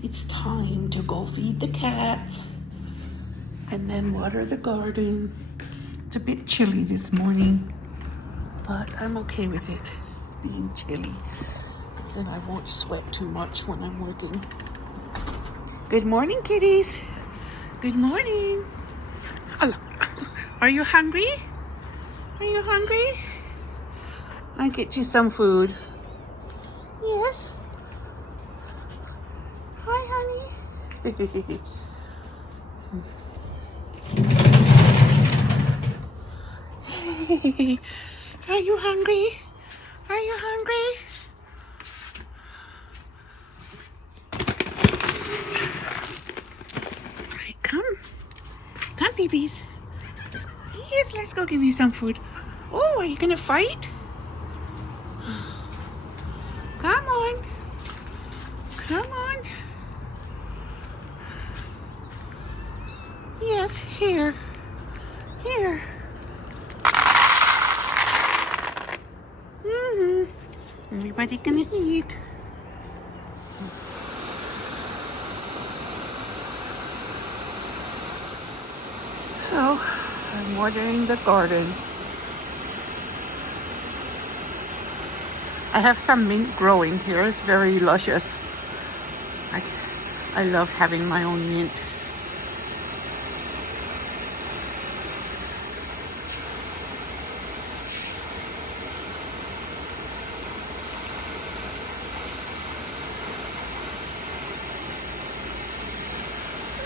It's time to go feed the cats and then water the garden. It's a bit chilly this morning, but I'm okay with it being chilly because then I won't sweat too much when I'm working. Good morning, kitties. Good morning. Hello. Are you hungry? Are you hungry? I'll get you some food. Yes. Hi, honey. Are you hungry? Are you hungry? Right, come. Come, babies. Yes, let's go give you some food. Oh, are you gonna fight? Come on. Come on. Yes, here. Here. Everybody gonna eat. So, I'm watering the garden. I have some mint growing here. It's very luscious. I love having my own mint.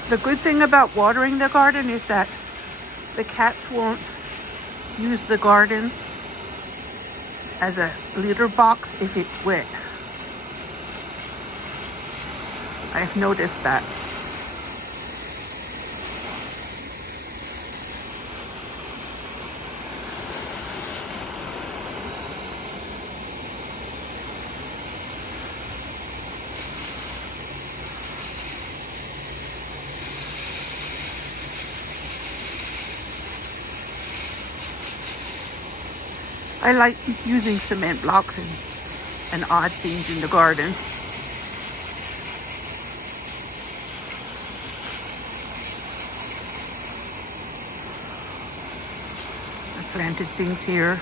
The good thing about watering the garden is that the cats won't use the garden as a litter box if it's wet. I've noticed that. I like using cement blocks and odd things in the garden. I planted things here.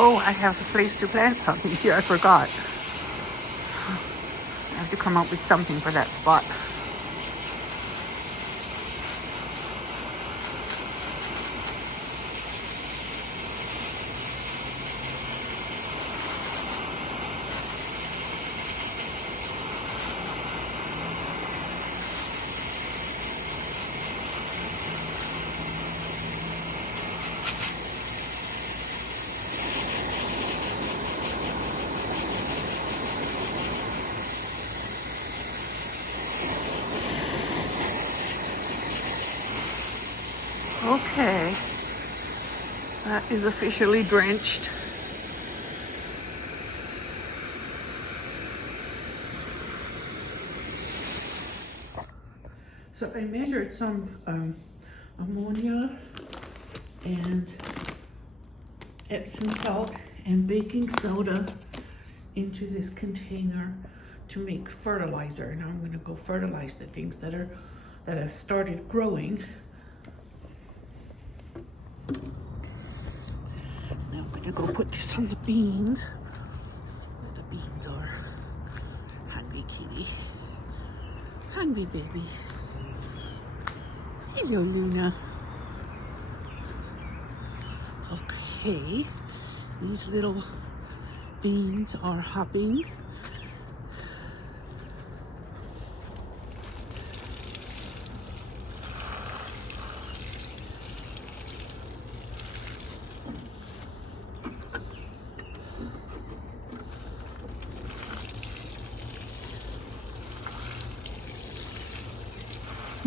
Oh, I have a place to plant something here. I forgot. I have to come up with something for that spot. Okay, that is officially drenched. So I measured some ammonia and Epsom salt and baking soda into this container to make fertilizer. Now I'm going to go fertilize the things that have started growing. Now I'm going to go put this on the beans. Let's see where the beans are. Hungry kitty. Hungry baby. Hello, Luna. Okay, these little beans are hopping.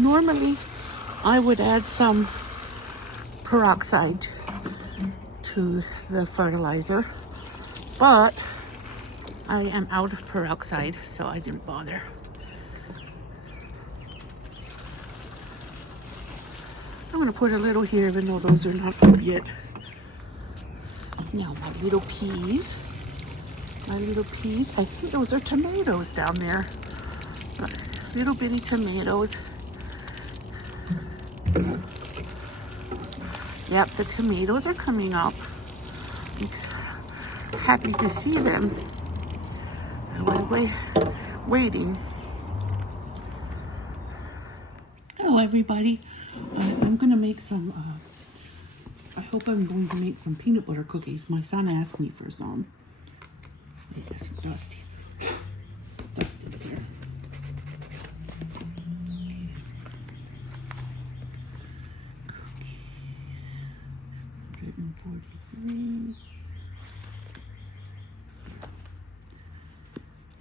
Normally, I would add some peroxide to the fertilizer, but I am out of peroxide, so I didn't bother. I'm gonna put a little here, even though those are not good yet. Now my little peas. I think those are tomatoes down there. Little bitty tomatoes. Yep, the tomatoes are coming up. Happy to see them. Waiting. Hello, everybody. I'm gonna make some. I hope I'm going to make some peanut butter cookies. My son asked me for some. There's some dust in here. Cookies. 143.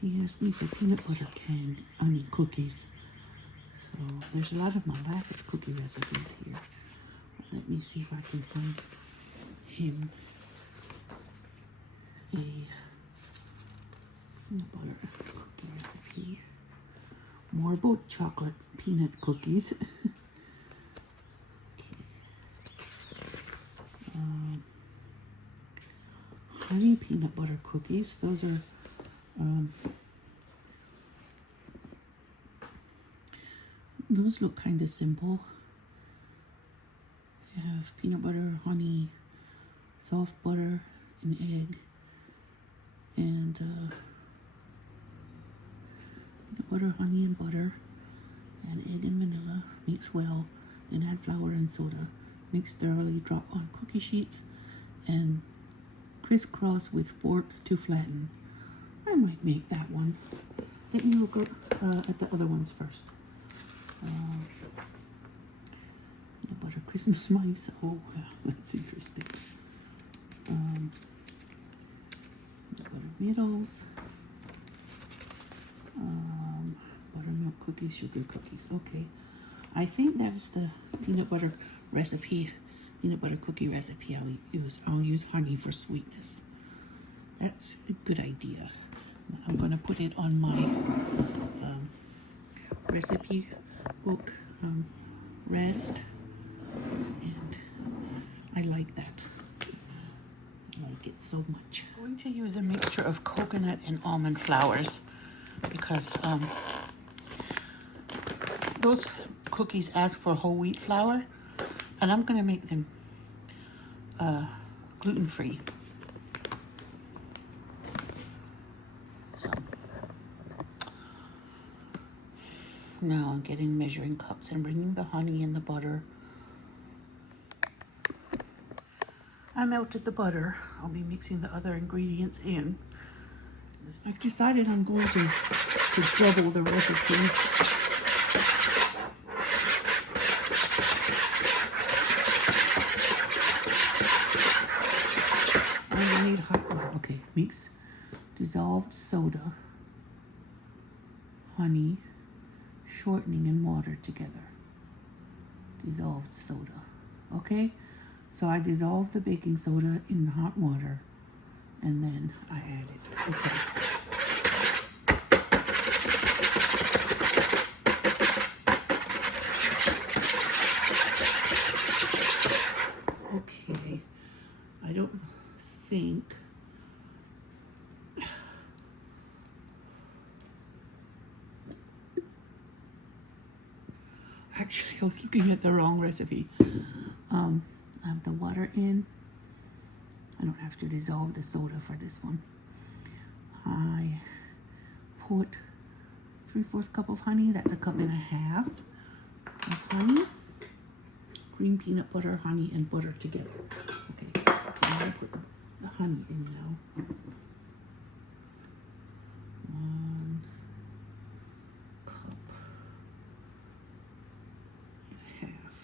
He asked me for peanut butter cookies. So there's a lot of molasses cookie recipes here. Let me see if I can find him a peanut butter cookie recipe. More about chocolate peanut cookies. Honey peanut butter cookies. Those are those look kind of simple. You have peanut butter, honey, soft butter, an egg, and peanut butter, honey, and butter, and egg and vanilla. Mix well, then add flour and soda. Mix thoroughly, drop on cookie sheets, and crisscross with fork to flatten. I might make that one. Let me look at the other ones first. Peanut butter Christmas mice. Oh, that's interesting. Peanut butter Middles. Buttermilk cookies, sugar cookies. Okay. I think that's the peanut butter recipe, peanut butter cookie recipe I'll use. I'll use honey for sweetness. That's a good idea. I'm going to put it on my recipe book, rest, and I like that. I like it so much. I'm going to use a mixture of coconut and almond flours because those cookies ask for whole wheat flour, and I'm going to make them gluten-free. Now I'm getting measuring cups and bringing the honey and the butter. I melted the butter. I'll be mixing the other ingredients in. I've decided I'm going to double the recipe. I need hot water. Okay, mix dissolved soda, honey, shortening, and water together. Dissolved soda. Okay, so I dissolved the baking soda in hot water and then I add it. Okay. Okay, I don't think actually, I was looking at the wrong recipe. I have the water in. I don't have to dissolve the soda for this one. I put 3/4 cup of honey. That's a cup and a half of honey. Cream, peanut butter, honey, and butter together. Okay, I'm gonna put the honey in now. 1 cup and a half.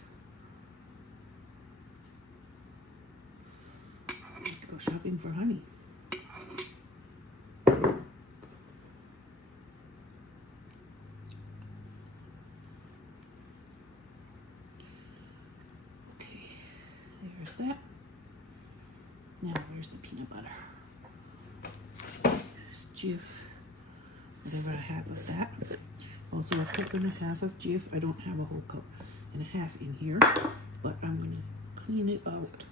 I need to go shopping for honey. that. Now where's the peanut butter? Here's Jif, whatever I have of that. Also a cup and a half of Jif. I don't have a whole cup and a half in here, but I'm going to clean it out.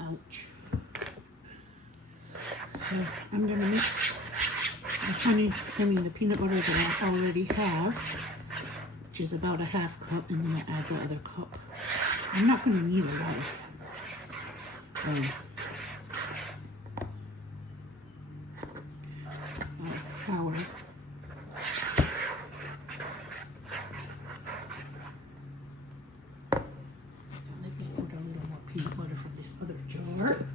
Ouch. So I'm going to mix the peanut butter that I already have, which is about a half cup, and then I'll add the other cup. I'm not going to need a lot of flour. Let me put a little more peanut butter from this other jar.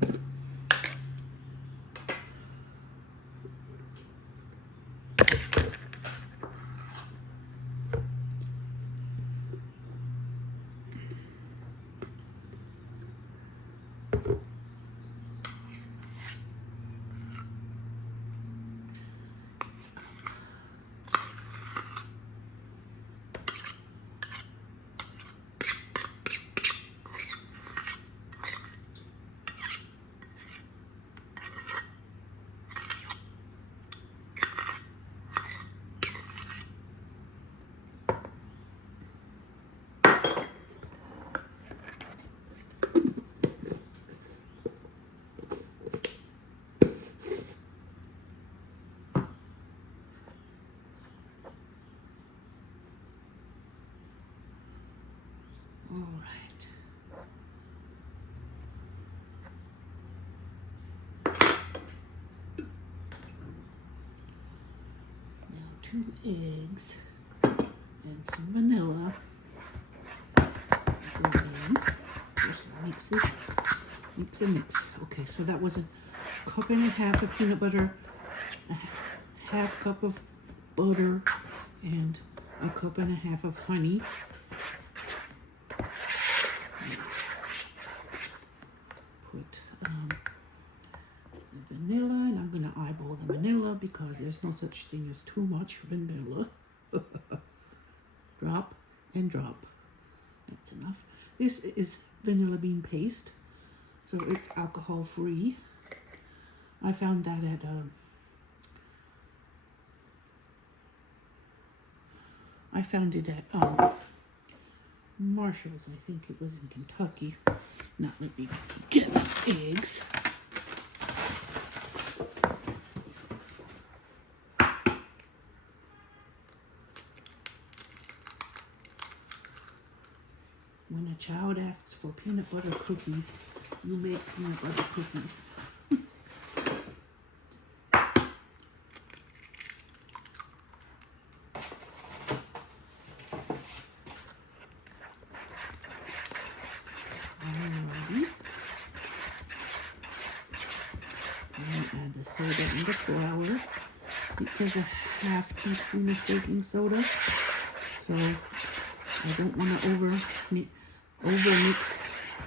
All right. Now 2 eggs and some vanilla. Go in. Just mix this. Mix and mix. Okay, so that was a cup and a half of peanut butter, a half cup of butter, and a cup and a half of honey. Put the vanilla, and I'm going to eyeball the vanilla because there's no such thing as too much vanilla. Drop and drop. That's enough. This is vanilla bean paste, so it's alcohol free. I found that at Marshall's. I think it was in Kentucky. Now let me get the eggs. When a child asks for peanut butter cookies, you make peanut butter cookies. Alrighty. Add the soda and the flour. It says a half teaspoon of baking soda, so I don't want to over mix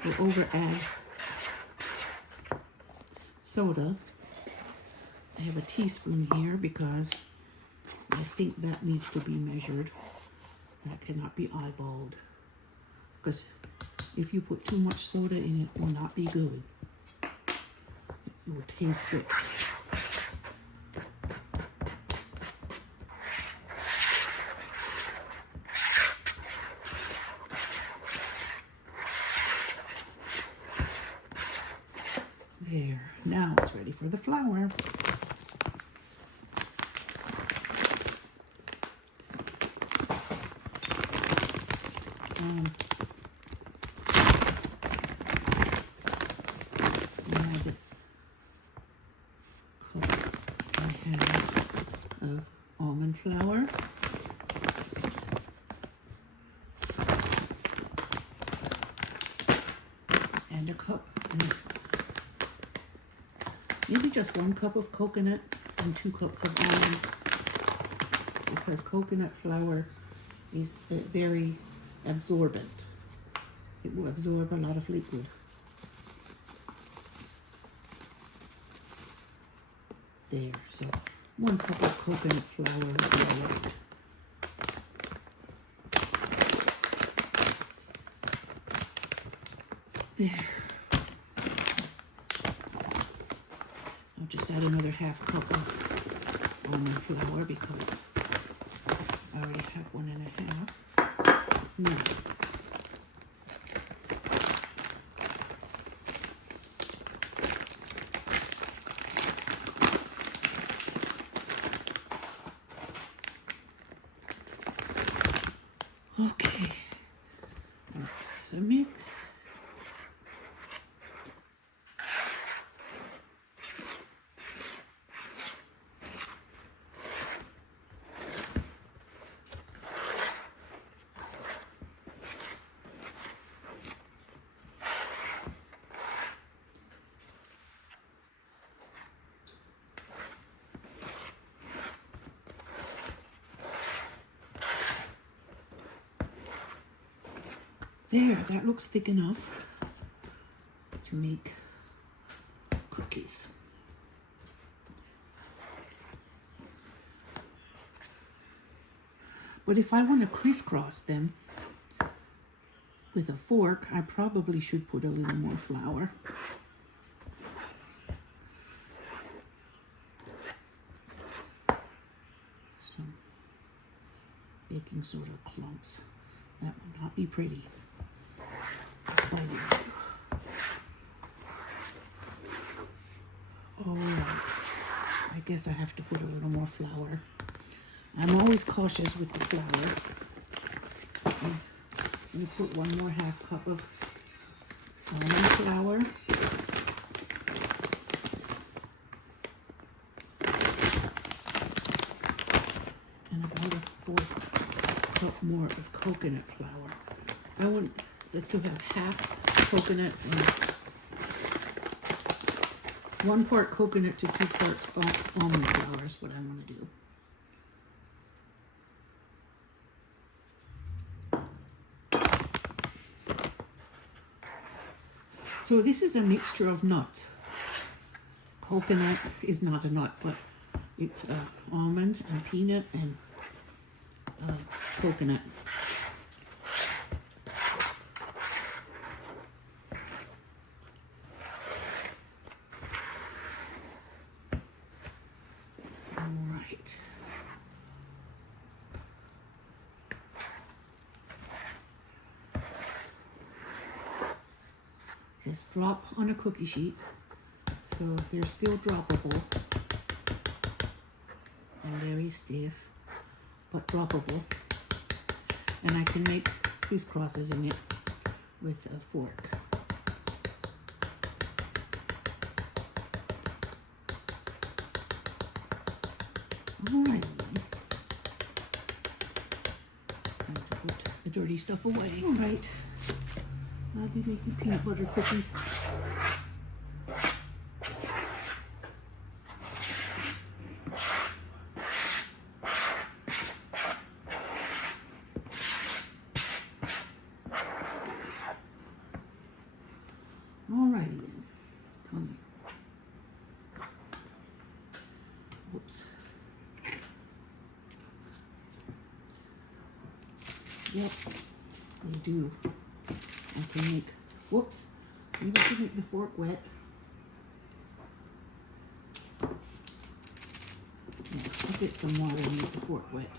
or over add soda. I have a teaspoon here because I think that needs to be measured. That cannot be eyeballed, because if you put too much soda in it, will not be good. It will taste it. There, now it's ready for the flour. Of almond flour, and a cup, maybe just 1 cup of coconut and 2 cups of almond, because coconut flour is very absorbent. It will absorb a lot of liquid. There, so 1 cup of coconut flour will do it. There. I'll just add another 1/2 cup of almond flour because I already have 1 1/2. Now, okay, mix a mix. There, that looks thick enough to make cookies. But if I want to crisscross them with a fork, I probably should put a little more flour. Some baking soda clumps. That will not be pretty. Bite into. All right. I guess I have to put a little more flour. I'm always cautious with the flour. I'm going to put 1 more 1/2 cup of almond flour. And about a 1/4 cup more of coconut flour. I want it to have 1/2 coconut and 1 part coconut to 2 parts almond flour is what I want to do. So this is a mixture of nuts. Coconut is not a nut, but it's almond and peanut and coconut. All right. Just drop on a cookie sheet, so they're still droppable and very stiff, but droppable. And I can make crisscrosses in it with a fork. All right, time to put the dirty stuff away. All right. I'll be making peanut butter cookies. All righty then. Whoops. Yep, they do. I can make, whoops, maybe I should make the fork wet. Yeah, I'll get some water and make the fork wet.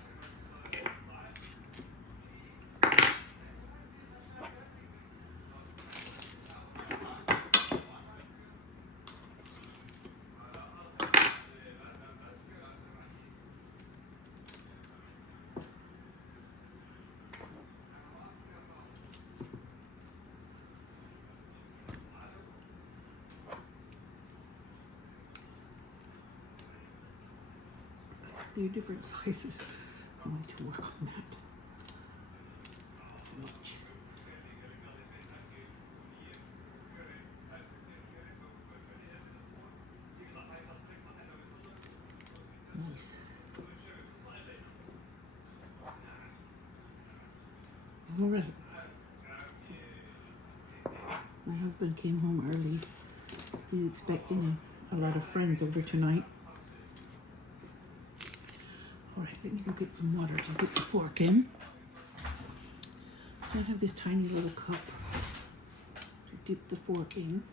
They're different sizes. I need to work on that. Watch. Nice. All right. My husband came home early. He's expecting a lot of friends over tonight. Let me go get some water to dip the fork in. I have this tiny little cup to dip the fork in.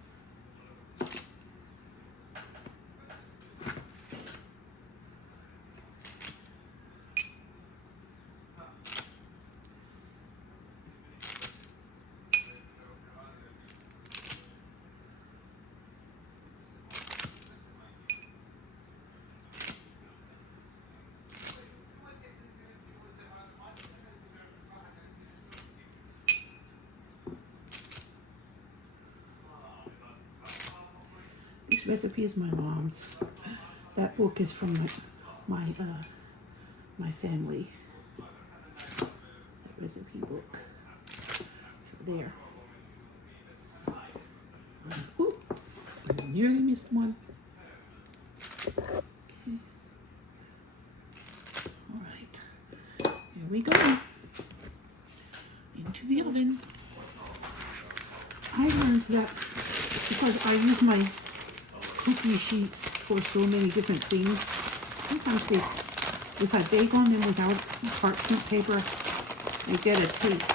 This recipe is my mom's. That book is from my family. That recipe book. So there. Ooh, I nearly missed one. Okay. All right. Here we go. Into the oven. I learned that because I use my cookie sheets for so many different things. Sometimes if I bake on them without parchment paper, they get a taste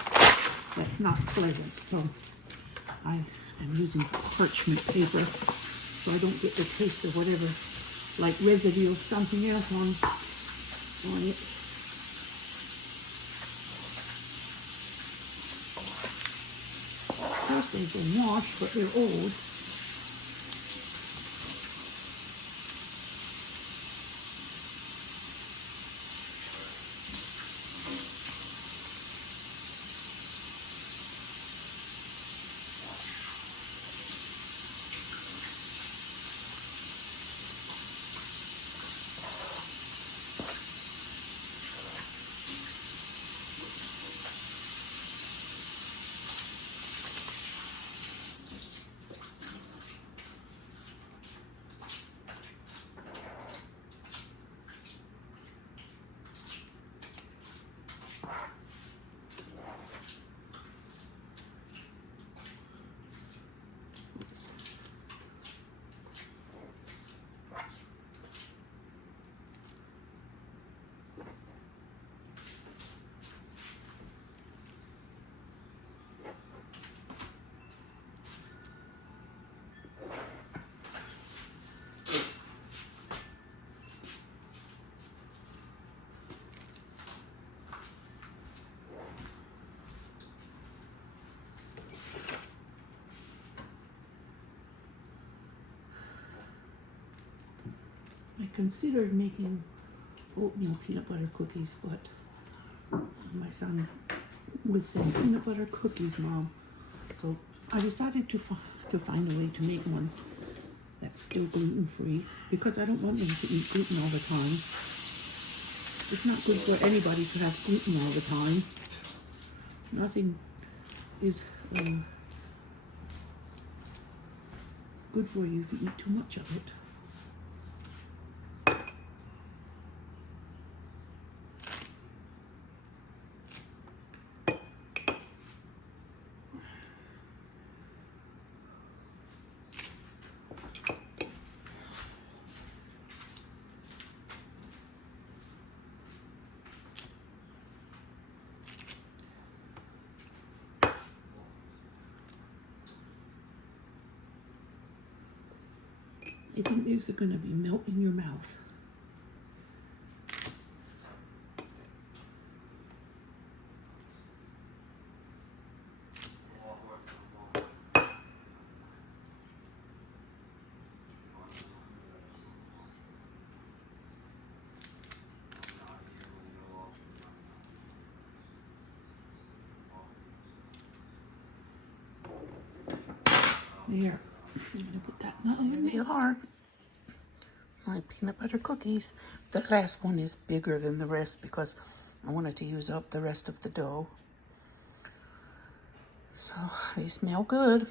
that's not pleasant. So I am using parchment paper so I don't get the taste of whatever, like residue of something else on it. Of course, they've been washed, but they're old. I considered making oatmeal peanut butter cookies, but my son was saying, peanut butter cookies, Mom. So I decided to find a way to make one that's still gluten-free, because I don't want them to eat gluten all the time. It's not good for anybody to have gluten all the time. Nothing is good for you if you eat too much of it. I think these are going to be melt in your mouth. There. I'm going to put that in the oven. There they are. My peanut butter cookies. The last one is bigger than the rest because I wanted to use up the rest of the dough. So they smell good.